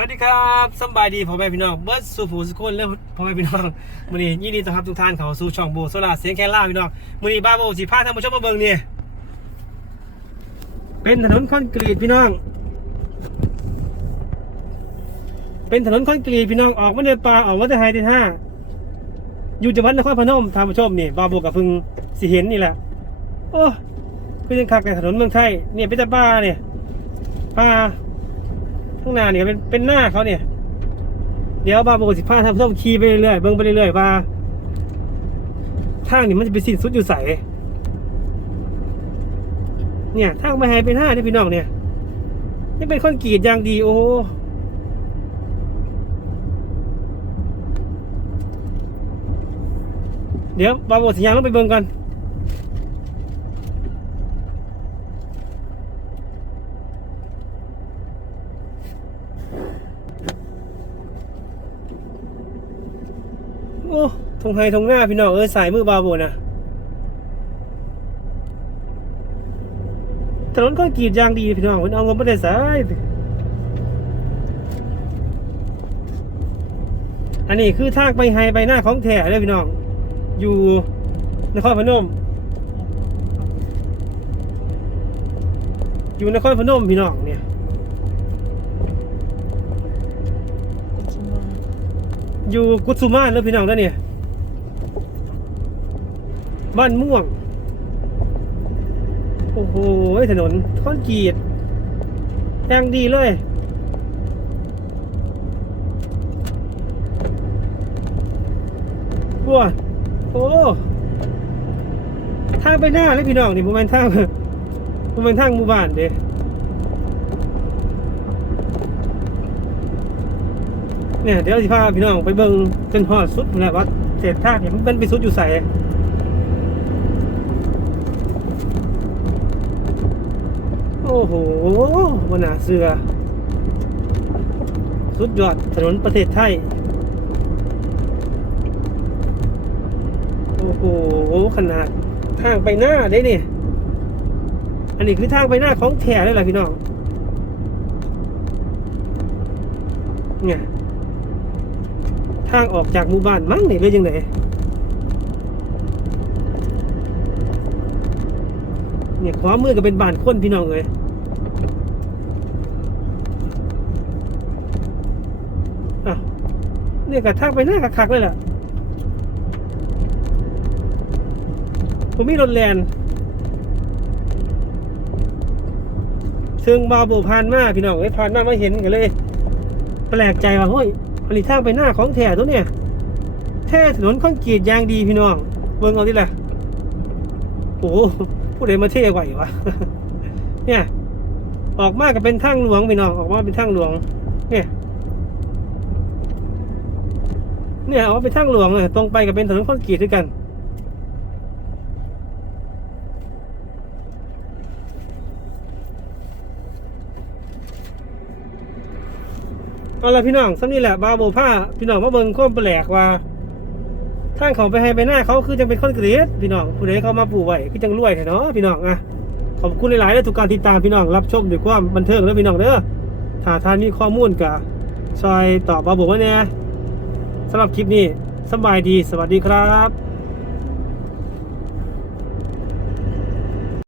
วัสดีครับสบายดีพ่อแม่พี่น้องเบิร์ดสุภูสุคนและพ่อแม่พี่น้องมื้อนี้ยินดีต้อนรับทุกท่านเข้าสู่ช่องโบโซลาเสียงแค่ล่าพี่น้องมือนี้บ้าโบสิพาท่านผู้ชมมาเบิ่งนี่ยเป็นถนนคอนกรีตพี่น้อง เป็นถนนคอนกรีตพี่น้องออกมาเดินป่าออกมาแต่ไฮที่ห้าอยู่จังหวัดนครพนมท่านผู้ชมนี่บ้าโบกับพึ่งสิเห็นนี่แหละโอ้คือยังคักในถนนเมืองไทยเนี่ยเป็นต่ป่าเนี่ยป่า ข้างหน้าเนี่ยเป็นเป็นหน้าเขาเนี่ย เดี๋ยวบาโบสิพาท่านผู้ชมขี่ไปเรื่อยๆเบิ่งไปเรื่อยๆว่าทางนี่มันจะไปสิ้นสุดอยู่ใสเนี่ยทางไปไฮเป็นห้าเนี่ยพี่น้องเนี่ยนี่เป็นคนกรีตอย่างดีโอ้เดี๋ยวบาโบสิยางลงไปเบิ่งกัน โอ้ ทงไฮทงหน้าพี่น้องเออสายมือบาโบนะถนนก็กรีดยางดีพี่น้องมันเอาเงินไม่ได้สายอันนี้คือทางไปไฮไปหน้าของแท้เลยพี่น้อง อยู่นครพนม อยู่นครพนมพี่น้องเนี่ยอยู่กุสุมาแล้วพี่น้องแล้วเนี่ย บ้านม่วง โอ้โหถนนคอนกรีตแรงดีเลยว้าโอ้ทางไปหน้าเลยพี่น้องนี่ผมเป็นทางผมเป็นทางหมู่บ้านเด้เนี่ยเดี๋ยวสิพาพี่น้องไปเบิ่งจนฮอดสุดนั่นแหละว่าเศษทางเนี่ยมันไปสุดอยู่ใส่ โอ้โหบนหนาเสือ สุดยอดถนนประเทศไทย โอ้โห ขนาดทางไปหน้าได้เนี่ย อันนี้คือทางไปหน้าของแท้เลยล่ะพี่น้องเนี่ยทางออกจากหมู่บ้านมั้งนี่หรือยังไงเนี่ยขวามือก็เป็นบ้านคนพี่น้องเลยอะ เนี่ยกับทางไปหน้าคักเลยล่ะผมมีรถแลนซึ่งบาโบพานมาพี่น้องเอ้ยพานมาไม่เห็นกันเลย แปลกใจว่าเฮ้ยผลิตทางไปหน้าของแท้ตัวเนี่ย แท้ถนนคอนกรีตยางดีพี่น้อง เบิ่งเอาดิล่ะโอ้ผู้ใดมาเท่ไหววะ เนี่ย ออกมาก็เป็นทางหลวงพี่น้อง ออกมาเป็นทางหลวง เนี่ย เนี่ยออาเป็นทางหลวงเลยตรงไปก็เป็นถนนคอนกรีตด้วยกัน เอาละพี่น้องสำนี่แหละบาโบผ้าพี่น้องมาเบิ่งข้อมแปลกว่าทางเขาไปให้ไปหน้าเขาคือจังเป็นคอนกรีตพี่น้องผู้ใดเขามาปลูกไว้คือจังรวยแท้เนาะพี่น้องอะขอบคุณหลายๆเลยทุกการติดตามพี่น้องรับชมด้วยความบันเทิงแล้วพี่น้องเด้อถ้าท่านมีข้อมูลก็ช่วยตอบบาโบมาแน่ สำหรับคลิปนี้สบายดีสวัสดีครับ